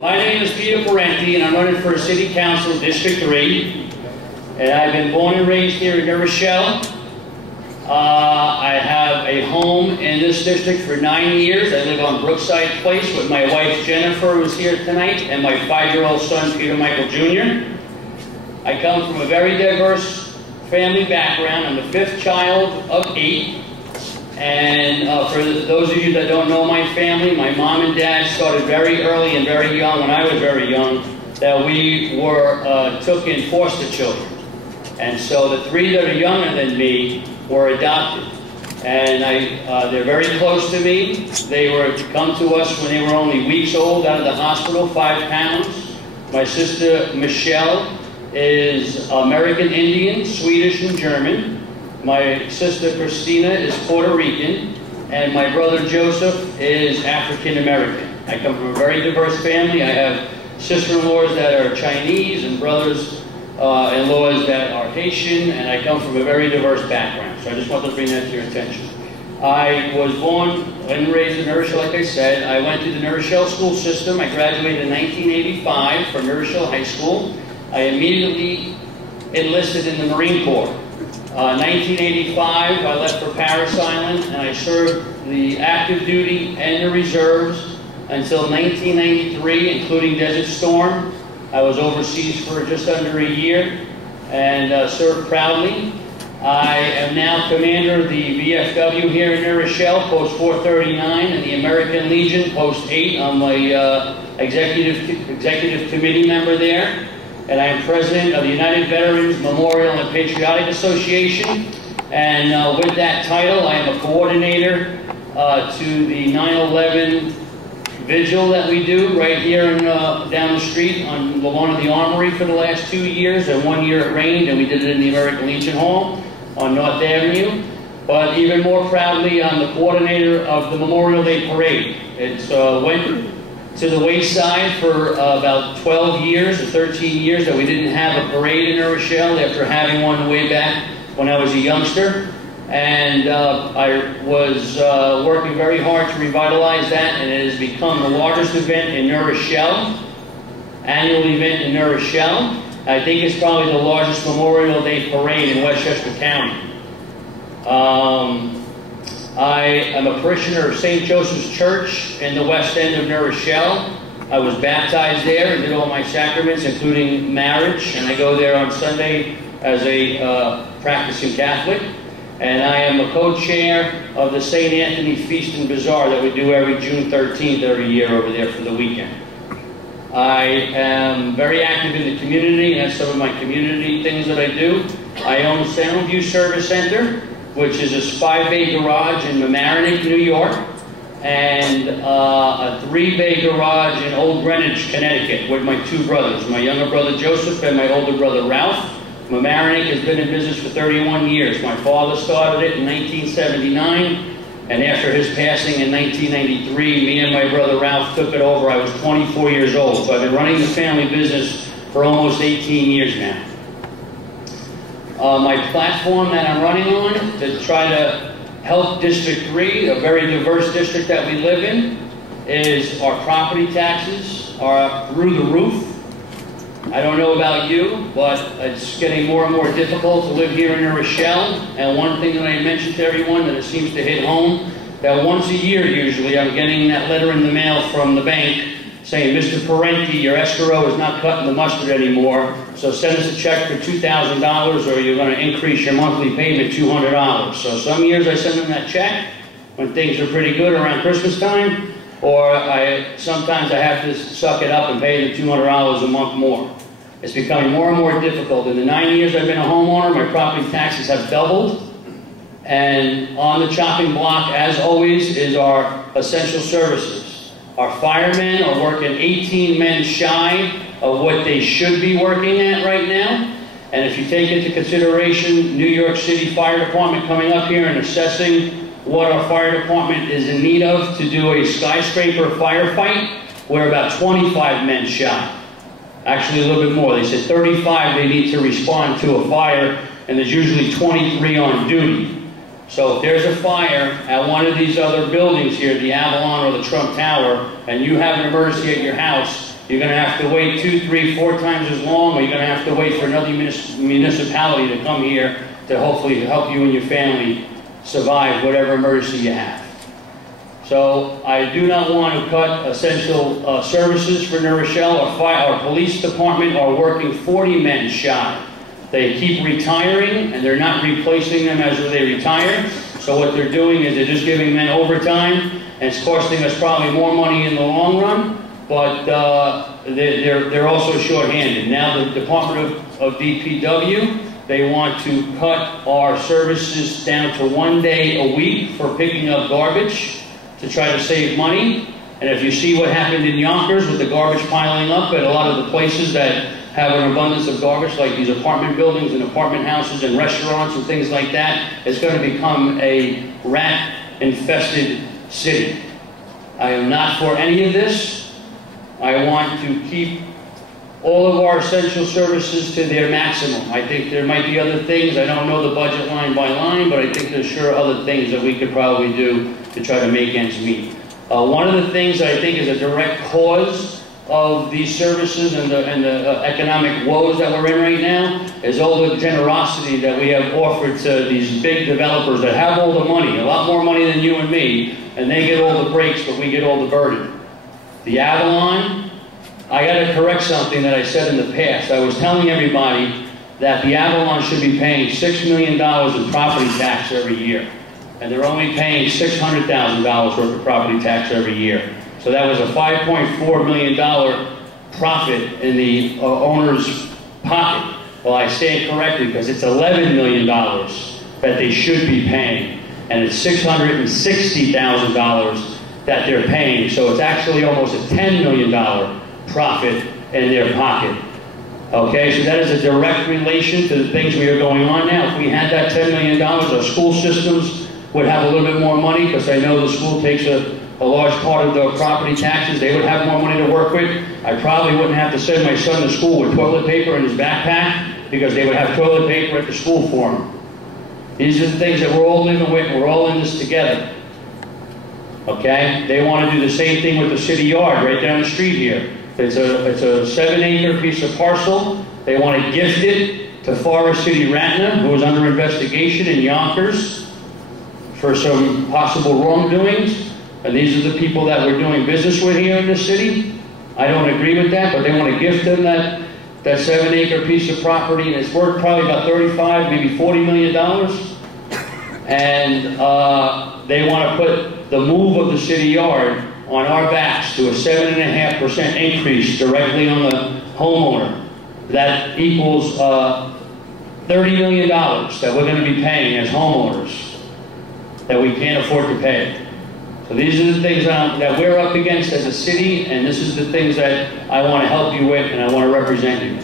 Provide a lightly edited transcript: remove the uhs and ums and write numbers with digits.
My name is Peter Parente, and I'm running for City Council District 3. And I've been born and raised here in Rochelle. I have a home in this district for 9 years. I live on Brookside Place with my wife Jennifer, who's here tonight, and my 5-year-old son Peter Michael Jr. I come from a very diverse family background. I'm the 5th child of 8. And for those of you that don't know my family, my mom and dad started very early and very young, when I was very young, that we were took in foster children. And so the 3 that are younger than me were adopted. And they're very close to me. They were to come to us when they were only weeks old out of the hospital, 5 pounds. My sister Rochelle is American Indian, Swedish, and German. My sister Christina is Puerto Rican, and my brother Joseph is African American. I come from a very diverse family. I have sister-in-laws that are Chinese and brothers-in-laws that are Haitian, and I come from a very diverse background. So I just wanted to bring that to your attention. I was born and raised in New Rochelle, like I said. I went to the New Rochelle school system. I graduated in 1985 from New Rochelle High School. I immediately enlisted in the Marine Corps. 1985, I left for Paris Island, and I served the active duty and the reserves until 1993, including Desert Storm. I was overseas for just under a year and served proudly. I am now commander of the VFW here in New Rochelle, Post 439, and the American Legion, Post 8. I'm a executive committee member there. And I am president of the United Veterans Memorial and Patriotic Association. And with that title, I am a coordinator to the 9/11 vigil that we do right here down the street on the lawn of the Armory for the last 2 years. And 1 year it rained, and we did it in the American Legion Hall on North Avenue. But even more proudly, I'm the coordinator of the Memorial Day Parade. It's went to the wayside for about 12 years or 13 years that we didn't have a parade in New Rochelle after having one way back when I was a youngster. And I was working very hard to revitalize that, and it has become the largest event in New Rochelle, annual event in New Rochelle. I think it's probably the largest Memorial Day parade in Westchester County. I am a parishioner of St. Joseph's Church in the west end of New Rochelle. I was baptized there and did all my sacraments, including marriage, and I go there on Sunday as a practicing Catholic. And I am a co-chair of the St. Anthony Feast and Bazaar that we do every June 13th every year over there for the weekend. I am very active in the community, and that's some of my community things that I do. I own Soundview Service Center, which is a 5-bay garage in Mamaroneck, New York, and a 3-bay garage in Old Greenwich, Connecticut, with my 2 brothers, my younger brother Joseph and my older brother Ralph. Mamaroneck has been in business for 31 years. My father started it in 1979, and after his passing in 1993, me and my brother Ralph took it over. I was 24 years old, so I've been running the family business for almost 18 years now. My platform that I'm running on to try to help District 3, a very diverse district that we live in, is our property taxes are through the roof. I don't know about you, but it's getting more and more difficult to live here in New Rochelle. And one thing that I mentioned to everyone that it seems to hit home, that once a year usually I'm getting that letter in the mail from the bank saying, Mr. Parente, your escrow is not cutting the mustard anymore, so send us a check for $2,000 or you're going to increase your monthly payment $200. So some years I send them that check when things are pretty good around Christmas time, or sometimes I have to suck it up and pay the $200 a month more. It's becoming more and more difficult. In the 9 years I've been a homeowner, my property taxes have doubled. And on the chopping block, as always, is our essential services. Our firemen are working 18 men shy of what they should be working at right now. And if you take into consideration New York City Fire Department coming up here and assessing what our fire department is in need of to do a skyscraper firefight, we're about 25 men shy. Actually a little bit more. They said 35 they need to respond to a fire, and there's usually 23 on duty. So if there's a fire at one of these other buildings here, the Avalon or the Trump Tower, and you have an emergency at your house, you're going to have to wait 2, 3, 4 times as long, or you're going to have to wait for another municipality to come here to hopefully help you and your family survive whatever emergency you have. So I do not want to cut essential services for New Rochelle. Our police department are working 40 men shy. They keep retiring, and they're not replacing them as they retire. So what they're doing is they're just giving men overtime, and it's costing us probably more money in the long run, but they're also short-handed. Now the Department of DPW, they want to cut our services down to 1 day a week for picking up garbage to try to save money. And if you see what happened in Yonkers with the garbage piling up at a lot of the places that have an abundance of garbage, like these apartment buildings and apartment houses and restaurants and things like that, it's going to become a rat-infested city. I am not for any of this. I want to keep all of our essential services to their maximum. I think there might be other things. I don't know the budget line by line, but I think there's sure other things that we could probably do to try to make ends meet. One of the things that I think is a direct cause of these services and the economic woes that we're in right now is all the generosity that we have offered to these big developers that have all the money, a lot more money than you and me, and they get all the breaks, but we get all the burden. The Avalon, I got to correct something that I said in the past. I was telling everybody that the Avalon should be paying $6 million in property tax every year, and they're only paying $600,000 worth of property tax every year. So that was a $5.4 million profit in the owner's pocket. Well, I say it correctly because it's $11 million that they should be paying, and it's $660,000 that they're paying. So it's actually almost a $10 million profit in their pocket. Okay, so that is a direct relation to the things we are going on now. If we had that $10 million, our school systems would have a little bit more money, because I know the school takes a large part of the property taxes. They would have more money to work with. I probably wouldn't have to send my son to school with toilet paper in his backpack, because they would have toilet paper at the school for him. These are the things that we're all living with, and we're all in this together. Okay? They want to do the same thing with the city yard right down the street here. It's a 7-acre piece of parcel. They want to gift it to Forest City Ratna, who is under investigation in Yonkers for some possible wrongdoings. And these are the people that we're doing business with here in the city. I don't agree with that, but they want to gift them that 7-acre piece of property, and it's worth probably about $35, maybe $40 million. And they want to put the move of the city yard on our backs to a 7.5% increase directly on the homeowner. That equals $30 million that we're going to be paying as homeowners that we can't afford to pay. So these are the things that we're up against as a city, and this is the things that I want to help you with, and I want to represent you.